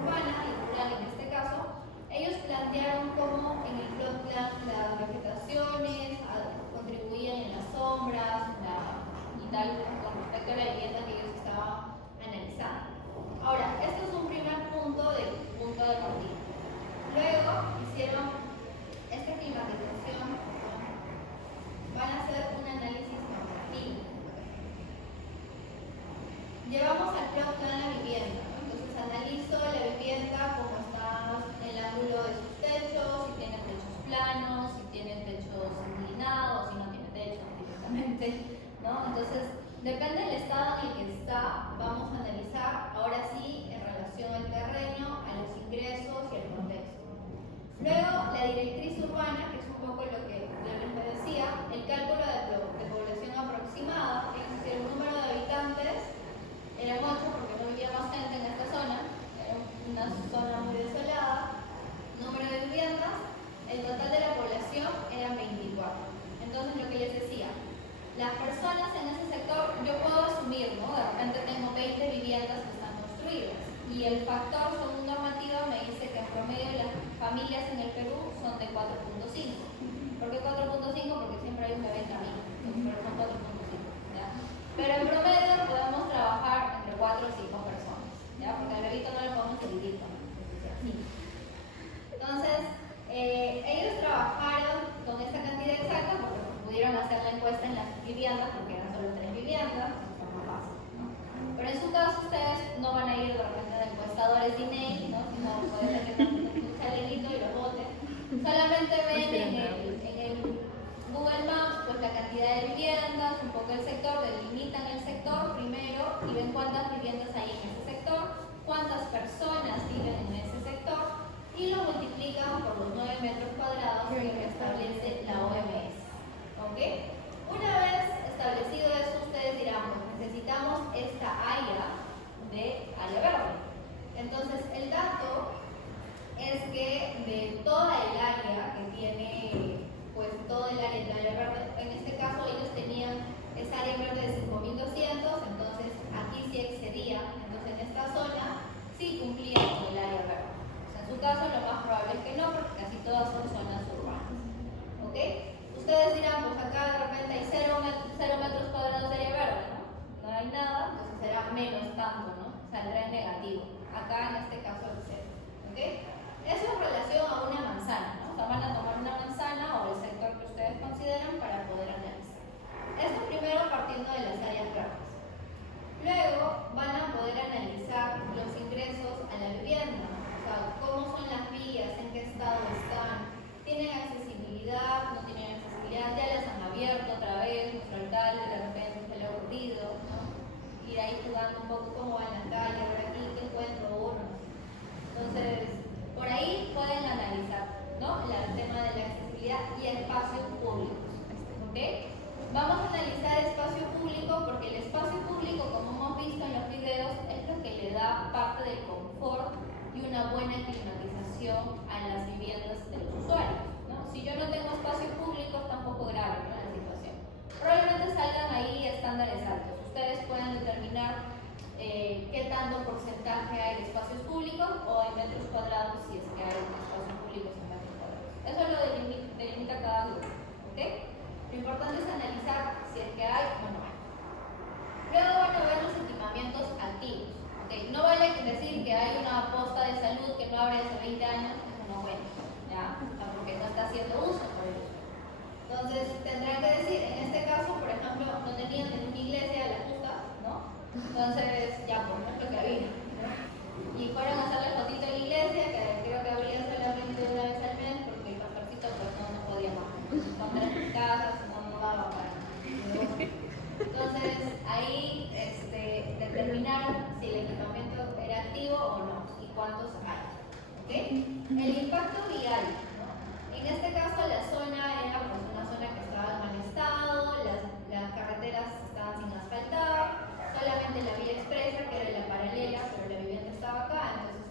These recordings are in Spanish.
urbana y rural en este caso, ellos plantearon cómo en el plot plan las vegetaciones contribuían en las sombras y tal con respecto a la vivienda que ellos estaban analizando. Ahora, este es un primer punto de partida. Luego hicieron esta climatización, van a hacer un análisis comparativo. Llevamos al plot plan la vivienda, ¿no? Entonces analizo la vivienda, cómo está el ángulo de sus techos, si tiene techos planos, si tiene techos inclinados, si no tiene techo directamente, ¿no? Entonces, depende del estado en el que está, vamos a analizar ahora sí en relación al terreno, a los ingresos y al contexto. Luego, la directriz urbana, que es un poco lo que yo les decía, el cálculo de población aproximada, es decir, el número de habitantes. Eran 8 porque no vivía más gente en esta zona, era una zona muy desolada. Número de viviendas, el total de la población eran 24. Entonces, lo que les decía, las personas en ese sector, yo puedo asumir, ¿no? De repente tengo 20 viviendas que están construidas y el factor según normativa me dice que en promedio las familias en el Perú son de 4.5. ¿Por qué 4.5? Porque siempre hay un bebé en camino, pero son 4.5. Pero en promedio podemos trabajar entre 4 o 5 personas, ¿ya? Porque al bebito no le podemos dividir, ¿no? Entonces, ellos trabajaron con esta cantidad exacta porque pudieron hacer la encuesta en las viviendas, porque eran solo 3 viviendas, fue más fácil, ¿no? Pero en su caso, ustedes no van a ir de repente de encuestadores de INEI, ¿no? Sino puede ser que tengan un chalequito y lo voten. Solamente ven en el Google Maps, pues la cantidad de viviendas, un poco el sector, delimitan el sector primero y ven cuántas viviendas hay en ese sector, cuántas personas viven en ese sector y lo multiplican por los 9 metros cuadrados que establece la OMS. ¿Ok? Una vez establecido eso, ustedes dirán, pues necesitamos esta área de área verde. Entonces, el dato es que de toda el área que tiene, pues todo el área de área verde, en este caso ellos tenían esa área verde de 5.200, entonces aquí sí excedía, entonces en esta zona sí cumplía con el área verde. O sea, en su caso lo más probable es que no, porque casi todas son zonas urbanas. ¿Ok? Ustedes dirán, pues acá de repente hay 0 metros cuadrados de área verde, ¿no? No hay nada, entonces será menos tanto, ¿no? Saldrá en negativo. Acá en este caso el 0. ¿Ok? Eso en relación a una manzana, ¿no? O sea, van a tomar una manzana o el sector que ustedes consideran para poder analizar. Esto primero partiendo de las áreas verdes. Luego van a poder analizar los ingresos a la vivienda, o sea, cómo son las vías, en qué estado están, tienen accesibilidad, no tienen accesibilidad, ya las han abierto otra vez, nuestro alcalde de repente se le ha ocurrido, ¿no? Ir ahí jugando un poco cómo va en la calle, a ver aquí qué encuentro uno. Entonces, por ahí pueden analizar, ¿no? El tema de la accesibilidad y espacios públicos. ¿Ok? Vamos a analizar espacio público porque el espacio público, como hemos visto en los videos, es lo que le da parte del confort y una buena climatización a las viviendas de los usuarios, ¿no? Si yo no tengo espacio público, está un poco grave, ¿no? La situación. Probablemente salgan ahí estándares altos. Ustedes pueden determinar qué tanto porcentaje hay de espacios públicos o en metros cuadrados si es que hay espacios públicos en metros cuadrados. Eso lo delimita cada grupo. ¿Ok? Lo importante es analizar si es que hay o no hay. Luego van a ver los equipamientos activos. ¿Okay? No vale decir que hay una posta de salud que no abre hace 20 años, eso no cuenta, ¿ya? Porque no está haciendo uso por ello. Entonces tendrán que decir, en este caso, por ejemplo, no tenían en una iglesia la justa, ¿no? Entonces, ya, pues no es lo que había, ¿no? Y fueron a hacer la fotito en la iglesia, que creo que abrían solamente una vez al mes, porque el pastorcito pues no podía más. Con 3 casas, no daba para. Entonces, ahí determinaron si el equipamiento era activo o no, y cuántos hay. ¿Ok? El impacto vial, ¿no? En este caso, la zona era pues, una zona que estaba en mal estado, las carreteras estaban sin asfaltar, solamente la vía expresa, que era la paralela, pero la vivienda estaba acá, entonces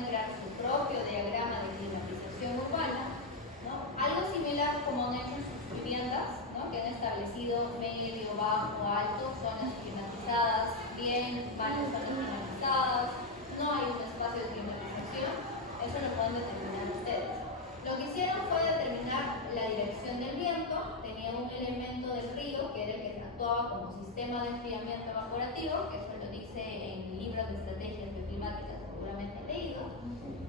pueden crear su propio diagrama de climatización urbana, ¿no? Algo similar como han hecho en sus viviendas, ¿no? Que han establecido medio, bajo, alto, zonas climatizadas, bien, malas zonas climatizadas, no hay un espacio de climatización, eso lo pueden determinar ustedes. Lo que hicieron fue determinar la dirección del viento, tenía un elemento del río que era el que actuaba como sistema de enfriamiento evaporativo, que eso lo dice en libros de estrategias bioclimáticas, seguramente han leído.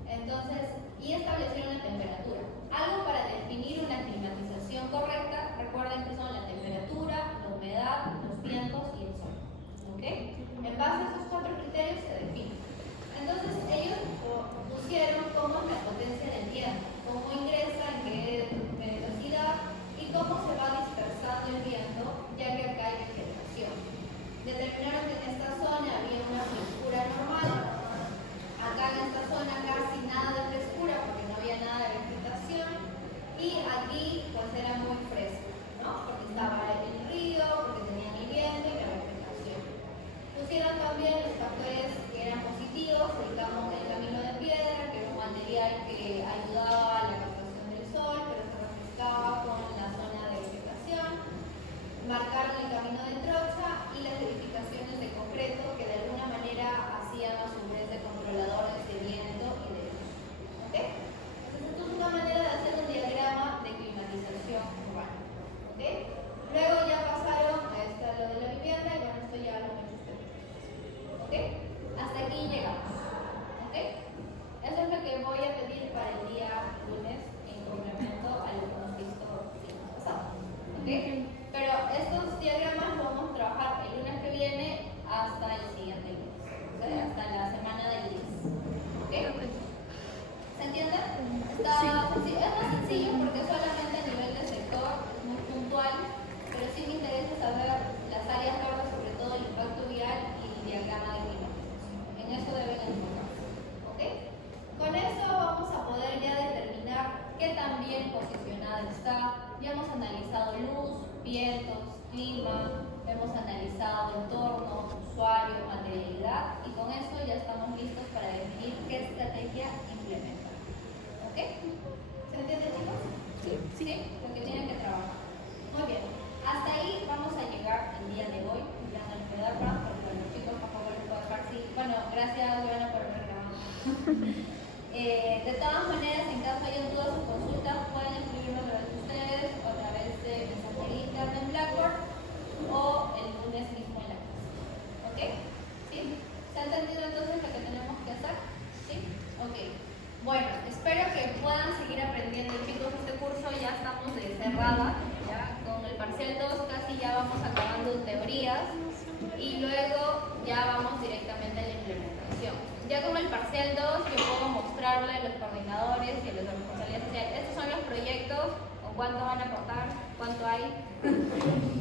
Entonces, y establecieron la temperatura. Algo para definir una climatización correcta, recuerden que son la temperatura, la humedad, los vientos y el sol. ¿Ok? En base a esos 4 criterios se define. Entonces, ellos pusieron cómo es la potencia del viento, cómo ingresa, en qué velocidad y cómo se va dispersando el viento, ya que acá hay vegetación. Determinaron que en esta zona había una frescura normal, acá en esta zona casi nada de frescura porque no había nada de vegetación, y aquí pues era muy fresco, ¿no? Porque estaba el río, porque tenían el viento y la vegetación. Pusieron también los factores que eran positivos, ubicamos el camino de piedra, que era un material que ayudaba a la captación del sol, pero se refrescaba con la zona de vegetación. Marcaron el camino de trocha y las edificaciones de concreto, que de alguna manera hacían a su vez de controladores de viento y de luz. ¿Ok? Entonces, esto es una manera de hacer un diagrama de climatización urbana. ¿Ok? Luego ya pasaron a lo de la vivienda y bueno, esto ya lo han hecho ustedes. ¿Ok? Hasta aquí llegamos. ¿Ok? Eso es lo que voy a pedir para el día lunes en complemento a lo que hemos visto el lunes pasado. ¿Ok? Pero estos diagramas los vamos a trabajar el lunes que viene hasta el siguiente lunes. O sea, hasta la semana del 10. ¿Ok? ¿Se entiende? Es más sencillo porque solamente a nivel de sector es muy puntual, pero sí me interesa saber las áreas verdes, sobre todo el impacto vial y el diagrama de climatización. En eso deben enfocarse. ¿Ok? Con eso vamos a poder ya determinar qué tan bien posicionada está. Ya hemos analizado luz, vientos, clima, hemos analizado entorno, usuario, materialidad, y con eso ya estamos listos para definir qué estrategia implementar. ¿Ok? ¿Se entiende, chicos? Sí. ¿Sí? Lo que tienen que trabajar. Muy bien. Hasta ahí vamos a llegar el día de hoy. Ya no les voy a dar más porque a los chicos tampoco les puedo dejar así. Bueno, gracias, Joana, por haber grabado. De todas maneras, en caso hayan dudas o consultas, pueden escribirme a través de ustedes o a través de mensajería interna en Blackboard o el lunes mismo en la clase. ¿Ok? ¿Sí? ¿Se ha entendido entonces lo que tenemos que hacer? ¿Sí? Ok. Bueno, espero que puedan seguir aprendiendo, chicos. Este curso ya estamos de cerrada, ya con el parcial 2 casi ya vamos acabando teorías y luego ya vamos directamente a la implementación. Ya con el parcial 2 yo puedo mostrarle a los coordinadores y a los de responsabilidad social. Estos son los proyectos, con cuánto van a aportar, cuánto hay,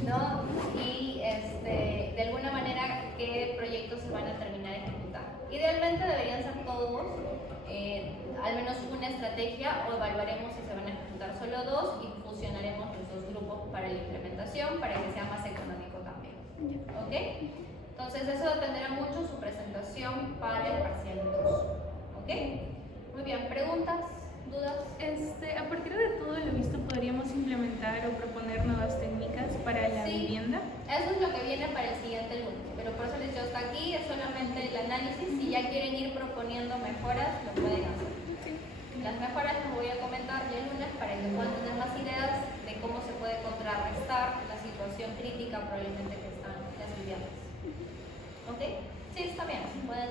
¿no? Y de alguna manera qué proyectos se van a terminar de ejecutar. Idealmente deberían ser todos, al menos una estrategia, o evaluaremos si se van a ejecutar solo 2 y fusionaremos los 2 grupos para la implementación para que sea más económico también. ¿Ok? Entonces eso dependerá mucho su presentación para el parcial 2. ¿Ok? Muy bien, ¿preguntas? ¿Dudas? A partir de todo lo visto, ¿podríamos implementar o proponer nuevas técnicas para la vivienda? Eso es lo que viene para el siguiente lunes, pero por eso les digo, hasta aquí es solamente el análisis. Si ya quieren ir proponiendo mejoras, lo pueden hacer. Las mejoras les voy a comentar ya el lunes para que puedan tener más ideas de cómo se puede contrarrestar la situación crítica probablemente que están las viviendas. ¿Ok? Sí, está bien, pueden